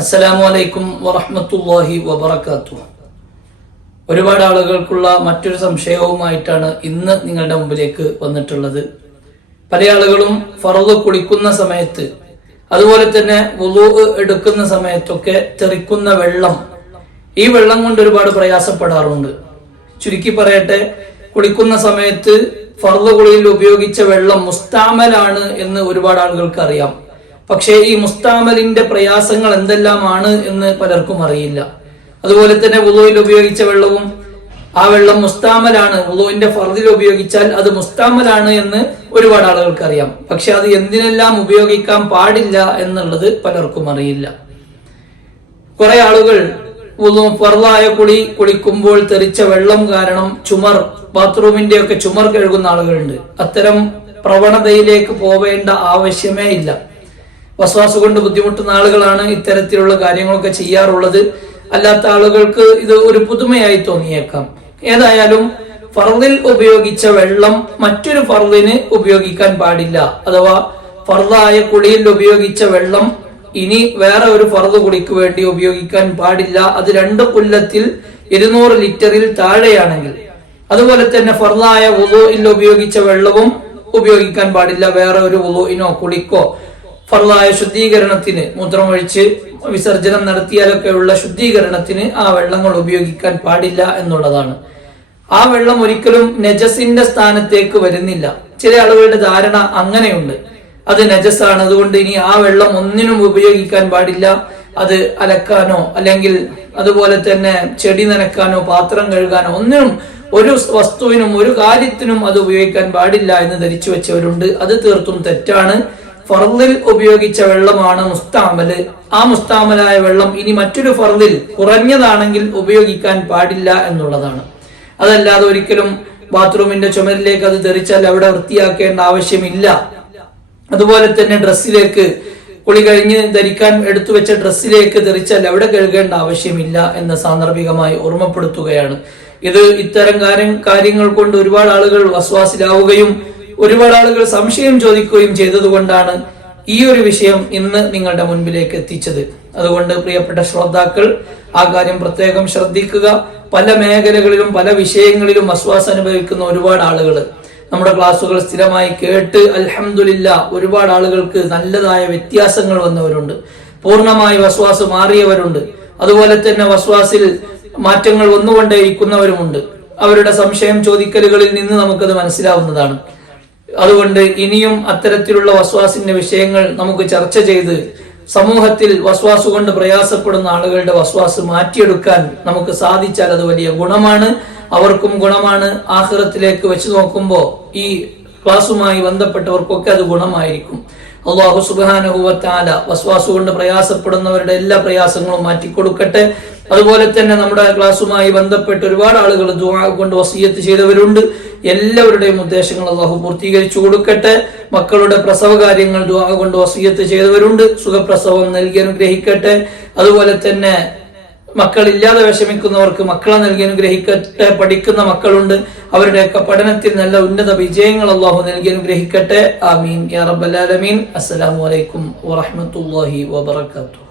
അസ്സലാമു അലൈക്കും വറഹ്മത്തുള്ളാഹി വബറകാതുഹു. ഒരുപാട് ആളുകൾക്കുള്ള മറ്റൊരു സംശയവുമായിട്ടാണ് ഇന്ന് നിങ്ങളുടെ മുമ്പിലേക്ക് വന്നിട്ടുള്ളത്. പല ആളുകളും ഫർള് കുളിക്കുന്ന സമയത്ത്, അതുപോലെ തന്നെ വുളൂ എടുക്കുന്ന സമയത്തൊക്കെ തെറിക്കുന്ന വെള്ളം, ഈ വെള്ളം കൊണ്ട് ഒരുപാട് പ്രയാസപ്പെടാറുണ്ട്. ചുരുക്കി പറയട്ടെ, കുളിക്കുന്ന സമയത്ത് ഫർള് കുളിയിൽ ഉപയോഗിച്ച വെള്ളം മുസ്താമലാണ് എന്ന് ഒരുപാട് ആളുകൾക്ക് അറിയാം. പക്ഷേ ഈ മുസ്താമലിന്റെ പ്രയാസങ്ങൾ എന്തെല്ലാമാണ് എന്ന് പലർക്കും അറിയില്ല. അതുപോലെ തന്നെ വുളൂയിൽ ഉപയോഗിച്ച വെള്ളവും, ആ വെള്ളം മുസ്താമലാണ്, വുളൂവിന്റെ ഫർദിൽ ഉപയോഗിച്ചാൽ അത് മുസ്താമലാണ് എന്ന് ഒരുപാട് ആളുകൾക്ക് അറിയാം. പക്ഷെ അത് എന്തിനെല്ലാം ഉപയോഗിക്കാൻ പാടില്ല എന്നുള്ളത് പലർക്കും അറിയില്ല. കുറെ ആളുകൾ ഫർളായ കുളിക്കുമ്പോൾ തെറിച്ച വെള്ളം കാരണം ബാത്റൂമിന്റെ ഒക്കെ ചുമർ കഴുകുന്ന ആളുകളുണ്ട്. അത്തരം പ്രവണതയിലേക്ക് പോവേണ്ട ആവശ്യമേ ഇല്ല. വസ്വാസ് കൊണ്ട് ബുദ്ധിമുട്ടുന്ന ആളുകളാണ് ഇത്തരത്തിലുള്ള കാര്യങ്ങളൊക്കെ ചെയ്യാറുള്ളത്. അല്ലാത്ത ആളുകൾക്ക് ഇത് ഒരു പുതുമയായി തോന്നിയേക്കാം. ഏതായാലും ഫർദിൽ ഉപയോഗിച്ച വെള്ളം മറ്റൊരു ഫർദിന് ഉപയോഗിക്കാൻ പാടില്ല. അഥവാ ഫർദായ കുളിയിൽ ഉപയോഗിച്ച വെള്ളം ഇനി വേറെ ഒരു ഫർദ് കുളിക്ക് വേണ്ടി ഉപയോഗിക്കാൻ പാടില്ല. അത് 2 കൊല്ലത്തിൽ 200 ലിറ്ററിൽ താഴെയാണെങ്കിൽ. അതുപോലെ തന്നെ ഫർദായ വുളൂഇൽ ഉപയോഗിച്ച വെള്ളവും ഉപയോഗിക്കാൻ പാടില്ല വേറെ ഒരു വുളൂഇനോ കുളിക്കോ. ഫർളായ ശുദ്ധീകരണത്തിന്, മൂത്രമൊഴിച്ച് വിസർജനം നടത്തിയാലൊക്കെയുള്ള ശുദ്ധീകരണത്തിന് ആ വെള്ളങ്ങൾ ഉപയോഗിക്കാൻ പാടില്ല എന്നുള്ളതാണ്. ആ വെള്ളം ഒരിക്കലും നജസിന്റെ സ്ഥാനത്തേക്ക് വരുന്നില്ല. ചില ആളുകളുടെ ധാരണ അങ്ങനെയുണ്ട്, അത് നജസാണ്, അതുകൊണ്ട് ഇനി ആ വെള്ളം ഒന്നിനും ഉപയോഗിക്കാൻ പാടില്ല. അത് അലക്കാനോ അല്ലെങ്കിൽ അതുപോലെ തന്നെ ചെടി നനക്കാനോ പാത്രം കഴുകാനോ ഒന്നിനും, ഒരു വസ്തുവിനും ഒരു കാര്യത്തിനും അത് ഉപയോഗിക്കാൻ പാടില്ല എന്ന് ധരിച്ചു വെച്ചവരുണ്ട്. അത് തീർത്തും തെറ്റാണ്. ഫർദിൽ ഉപയോഗിച്ച വെള്ളമാണ് മുസ്താമല്. ആ മുസ്താമലായ വെള്ളം ഇനി മറ്റൊരു ഫർദിൽ കുറഞ്ഞതാണെങ്കിൽ ഉപയോഗിക്കാൻ പാടില്ല എന്നുള്ളതാണ്. അതല്ലാതെ ഒരിക്കലും ബാത്റൂമിന്റെ ചുമരിലേക്ക് അത് ധരിച്ചാൽ അവിടെ വൃത്തിയാക്കേണ്ട ആവശ്യമില്ല. അതുപോലെ തന്നെ ഡ്രസ്സിലേക്ക്, കുളി കഴിഞ്ഞ് ധരിക്കാൻ എടുത്തു വെച്ച ഡ്രസ്സിലേക്ക് ധരിച്ചാൽ അവിടെ കഴുകേണ്ട ആവശ്യമില്ല എന്ന് സാന്ദർഭികമായി ഓർമ്മപ്പെടുത്തുകയാണ്. ഇത്തരം കാര്യങ്ങൾ കൊണ്ട് ഒരുപാട് ആളുകൾ വസ്വാസിലാവുകയും ഒരുപാട് ആളുകൾ സംശയം ചോദിക്കുകയും ചെയ്തതുകൊണ്ടാണ് ഈ ഒരു വിഷയം ഇന്ന് നിങ്ങളുടെ മുൻപിലേക്ക് എത്തിച്ചത്. അതുകൊണ്ട് പ്രിയപ്പെട്ട ശ്രോതാക്കൾ, ആ കാര്യം പ്രത്യേകം ശ്രദ്ധിക്കുക. പല മേഖലകളിലും പല വിഷയങ്ങളിലും വസ്വാസ് അനുഭവിക്കുന്ന ഒരുപാട് ആളുകൾ നമ്മുടെ ക്ലാസ്സുകൾ സ്ഥിരമായി കേട്ട് അൽഹംദുലില്ലാ ഒരുപാട് ആളുകൾക്ക് നല്ലതായ വ്യത്യാസങ്ങൾ വന്നവരുണ്ട്. പൂർണ്ണമായി വസ്വാസ് മാറിയവരുണ്ട്. അതുപോലെ തന്നെ വസ്വാസിൽ മാറ്റങ്ങൾ വന്നുകൊണ്ടേയിരിക്കുന്നവരുമുണ്ട്. അവരുടെ സംശയം ചോദിക്കലുകളിൽ നിന്ന് നമുക്കത് മനസ്സിലാവുന്നതാണ്. അതുകൊണ്ട് ഇനിയും അത്തരത്തിലുള്ള വസ്വാസിന്റെ വിഷയങ്ങൾ നമുക്ക് ചർച്ച ചെയ്ത് സമൂഹത്തിൽ വസ്വാസ് കൊണ്ട് പ്രയാസപ്പെടുന്ന ആളുകളുടെ വസ്വാസ് മാറ്റിയെടുക്കാൻ നമുക്ക് സാധിച്ചാൽ അത് വലിയ ഗുണമാണ്, അവർക്കും ഗുണമാണ്. ആഖിറത്തിലേക്ക് വെച്ച് നോക്കുമ്പോൾ ഈ ക്ലാസുമായി ബന്ധപ്പെട്ടവർക്കൊക്കെ അത് ഗുണമായിരിക്കും. അല്ലാഹു സുബ്ഹാനഹു വ തആല വസ്വാസ് കൊണ്ട് പ്രയാസപ്പെടുന്നവരുടെ എല്ലാ പ്രയാസങ്ങളും മാറ്റിക്കൊടുക്കട്ടെ. അതുപോലെ തന്നെ നമ്മുടെ ക്ലാസുമായി ബന്ധപ്പെട്ട് ഒരുപാട് ആളുകൾ ദുആ കൊണ്ട് വസിയത്ത് ചെയ്തവരുണ്ട്. എല്ലാവരുടെയും ഉദ്ദേശങ്ങൾ അല്ലാഹു പൂർത്തീകരിച്ചു കൊടുക്കട്ടെ. മക്കളുടെ പ്രസവ കാര്യങ്ങൾ ദുആ കൊണ്ട് വസിയത്ത് ചെയ്തവരുണ്ട്. സുഖപ്രസവം നൽകി അനുഗ്രഹിക്കട്ടെ. അതുപോലെ തന്നെ മക്കളില്ലാതെ വിഷമിക്കുന്നവർക്ക് മക്കളെ നൽകി അനുഗ്രഹിക്കട്ടെ. പഠിക്കുന്ന മക്കളുണ്ട്, അവരുടെയൊക്കെ പഠനത്തിൽ നല്ല ഉന്നത വിജയങ്ങൾ അല്ലാഹു നൽകി അനുഗ്രഹിക്കട്ടെ. ആമീൻ യാ റബ്ബൽ ആലമീൻ. അസ്സലാമു അലൈക്കും വറഹ്മത്തുള്ളാഹി വബറകാതുഹു.